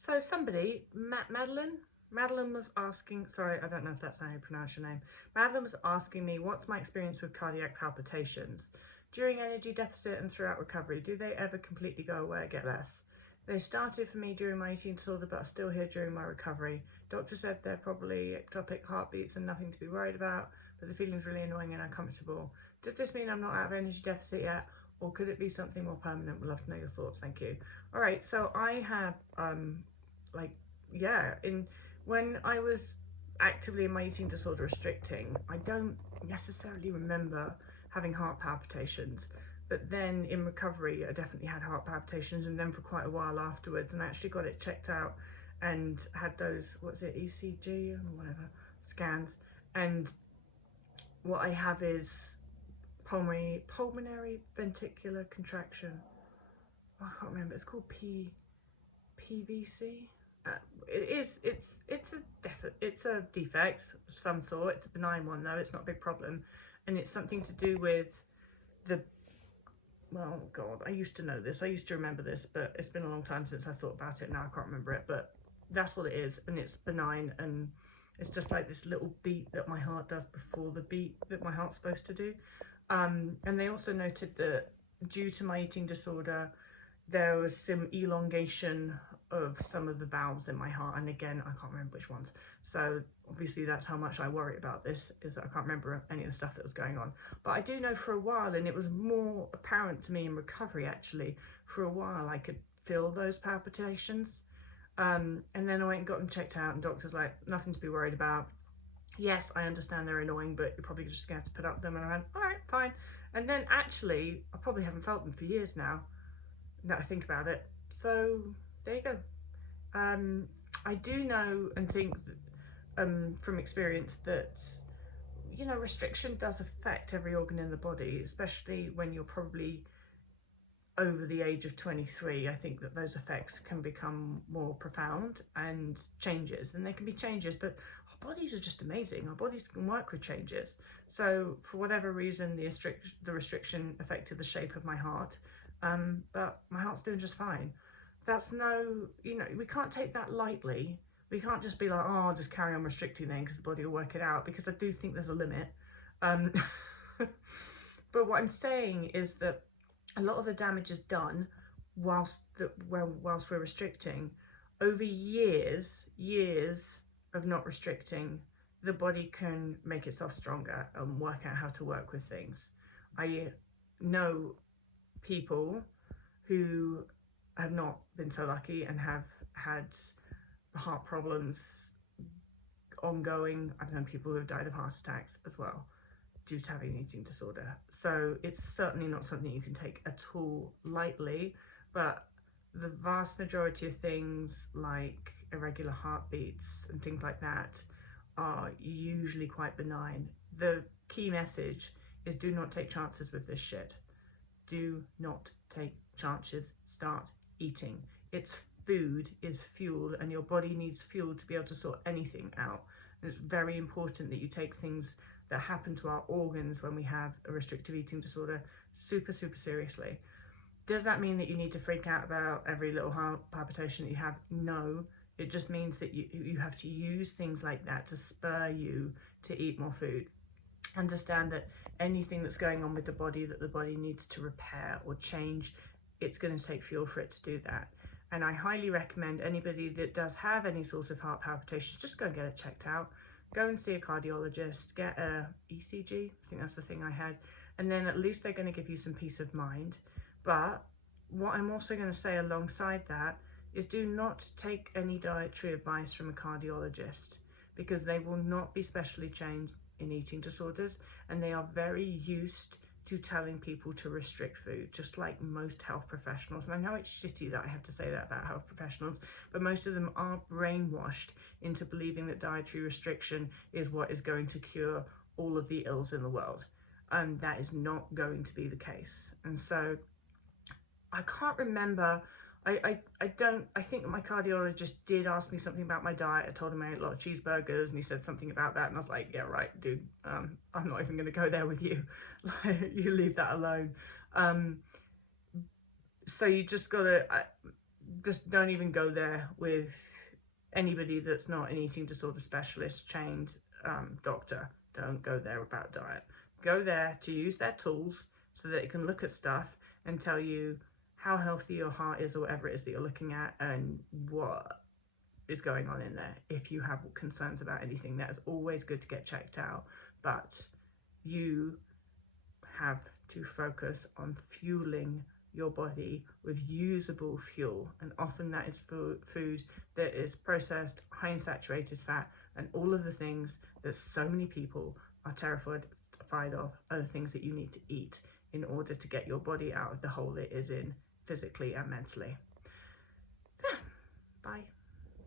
So somebody, Madeline was asking, sorry, I don't know if that's how you pronounce your name. Madeline was asking me, what's my experience with cardiac palpitations? During energy deficit and throughout recovery, do they ever completely go away or get less? They started for me during my eating disorder, but are still here during my recovery. Doctor said they're probably ectopic heartbeats and nothing to be worried about, but the feeling's really annoying and uncomfortable. Does this mean I'm not out of energy deficit yet? Or could it be something more permanent? Would love to know your thoughts. Thank you. All right, so I had like yeah, in when I was actively in my eating disorder restricting, I don't necessarily remember having heart palpitations, but then in recovery I definitely had heart palpitations, and then for quite a while afterwards, and I actually got it checked out and had those, what's it, ECG or whatever scans. And what I have is pulmonary ventricular contraction. I can't remember, it's called PVC. Uh, it's a defect of some sort. It's a benign one though. It's not a big problem, and it's something to do with the, well, God, I used to know this. I used to remember this, but it's been a long time since I thought about it. Now I can't remember it, but that's what it is, and it's benign, and it's just like this little beat that my heart does before the beat that my heart's supposed to do. And they also noted that due to my eating disorder, there was some elongation of some of the valves in my heart, and again I can't remember which ones. So obviously that's how much I worry about this, is that I can't remember any of the stuff that was going on. But I do know for a while, and it was more apparent to me in recovery actually, for a while I could feel those palpitations. And then I went and got them checked out, and doctor's like, nothing to be worried about. Yes, I understand they're annoying, but you're probably just going to have to put up with them. And I went, all right, fine. And then actually I probably haven't felt them for years now that I think about it. So there you go. I do know and think that, from experience, that restriction does affect every organ in the body, especially when you're probably over the age of 23. I think that those effects can become more profound and changes, and they can be changes, but our bodies are just amazing. Our bodies can work with changes. So for whatever reason, the restriction affected the shape of my heart, but my heart's doing just fine. That's no, we can't take that lightly. We can't just be like, oh, I'll just carry on restricting then because the body will work it out, because I do think there's a limit. Um, but what I'm saying is that a lot of the damage is done whilst we're restricting. Over years of not restricting, the body can make itself stronger and work out how to work with things. I know people who have not been so lucky and have had heart problems ongoing. I've known people who have died of heart attacks as well due to having an eating disorder. So it's certainly not something you can take at all lightly, but the vast majority of things like irregular heartbeats and things like that are usually quite benign. The key message is, do not take chances with this shit. Do not take chances. Start eating. It's food is fuel, and your body needs fuel to be able to sort anything out. And it's very important that you take things that happen to our organs when we have a restrictive eating disorder super seriously. Does that mean that you need to freak out about every little heart palpitation that you have? No, it just means that you have to use things like that to spur you to eat more food. Understand that anything that's going on with the body that the body needs to repair or change, it's going to take fuel for it to do that. And I highly recommend anybody that does have any sort of heart palpitations, just go and get it checked out. Go and see a cardiologist, get a ECG, I think that's the thing I had, and then at least they're going to give you some peace of mind. But what I'm also going to say alongside that is, do not take any dietary advice from a cardiologist, because they will not be specially trained in eating disorders, and they are very used to telling people to restrict food, just like most health professionals. And I know it's shitty that I have to say that about health professionals, but most of them are brainwashed into believing that dietary restriction is what is going to cure all of the ills in the world. And that is not going to be the case. And so I can't remember, I think my cardiologist did ask me something about my diet. I told him I ate a lot of cheeseburgers, and he said something about that, and I was like, yeah, right, dude, I'm not even going to go there with you. You leave that alone. So you just gotta, just don't even go there with anybody that's not an eating disorder specialist trained doctor. Don't go there about diet. Go there to use their tools so that it can look at stuff and tell you how healthy your heart is or whatever it is that you're looking at and what is going on in there. If you have concerns about anything, that's always good to get checked out, but you have to focus on fueling your body with usable fuel, and often that is food that is processed, high in saturated fat, and all of the things that so many people are terrified of are the things that you need to eat in order to get your body out of the hole it is in physically and mentally. Bye.